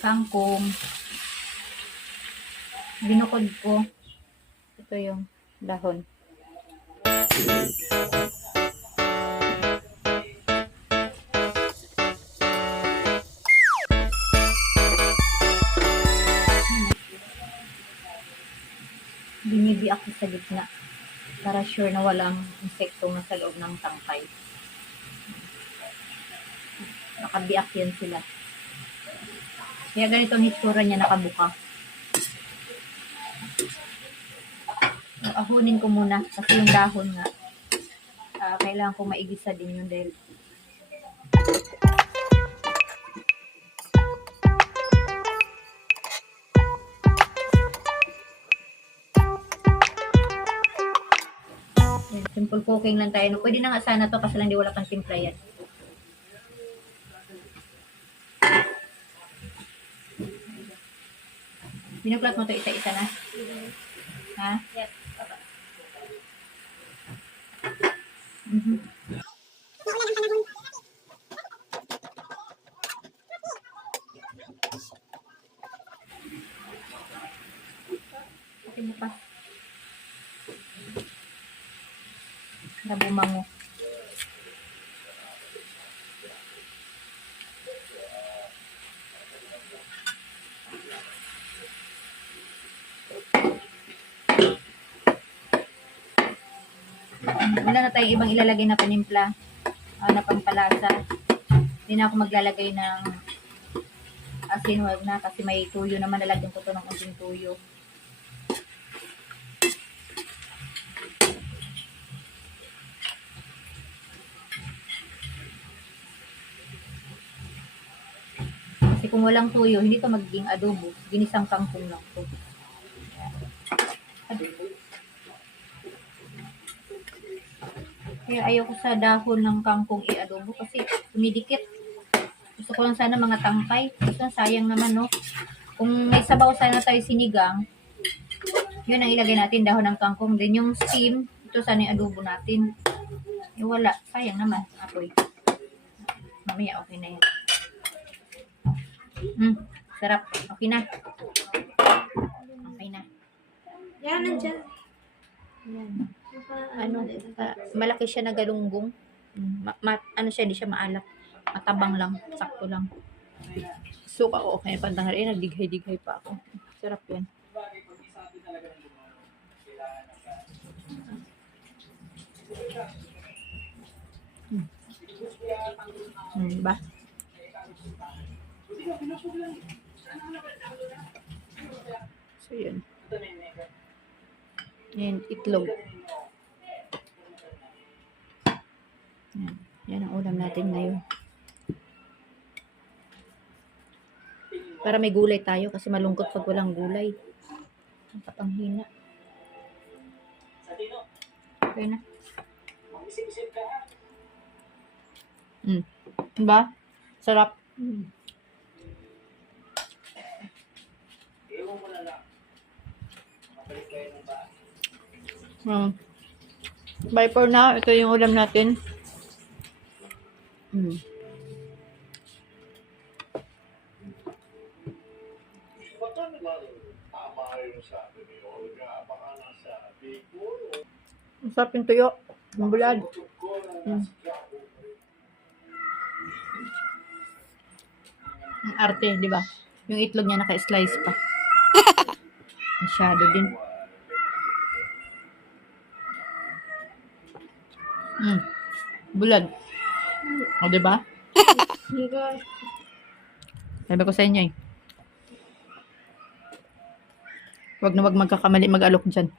kangkong. Binukod ko. Ito yung dahon. Binibiak ko sa gitna para sure na walang insekto na sa loob ng tangkay. Nakabiak yan sila. Kaya ganito ang hitsura niya, nakabuka. Ahunin ko muna kasi yung dahon nga. Kailangan ko maigisa din yun dahil simple cooking lang tayo. Pwede na nga sana to kasi lang di wala pang timpla yan. Binuklat mo to isa-isa na? Ha? Yes. Okay mo pa. Nabumango. Wala na tayong ibang ilalagay na panimpla na pampalasa. Hindi na ako maglalagay ng asin, wag na kasi may tuyo naman, nalagyan ko to ng unting tuyo. Kasi kung walang tuyo, hindi to magiging adobo. Ginisang kangkong lang to. Adobo. Kaya ayoko sa dahon ng kangkong i-adobo kasi dumidikit. Gusto ko lang sana mga tangkay. Gusto sayang naman, no? Kung may sabaw sana tayo sinigang, yun ang ilagay natin, dahon ng kangkong. Then yung steam, ito sana yung adobo natin. Eh wala, sayang naman. Apoy. Mamaya okay na yan. Sarap. Okay na. Okay na. Yan, nandyan. Yan. Malaki siya na galunggong. Ano siya, hindi siya maalap. Matabang lang, sakto lang. Suka ko, okay, pantanghal. Nagdighay-dighay pa ako. Sarap yan. Ba? So, yun. Yan, itlog. Yan ang ulam natin ngayon. Para may gulay tayo kasi malungkot pag walang gulay. Ang kapanghina. Okay na. Diba? Sarap. Bye for now. Ito yung ulam natin. Masarap yung tuyo. Ang bulad. Ang arte, di ba? Yung itlog niya naka-slice pa. Masyado din. Bulad. O, di ba? Sabi ko sa inyo eh. Wag na wag magkakamali mag-alok dyan.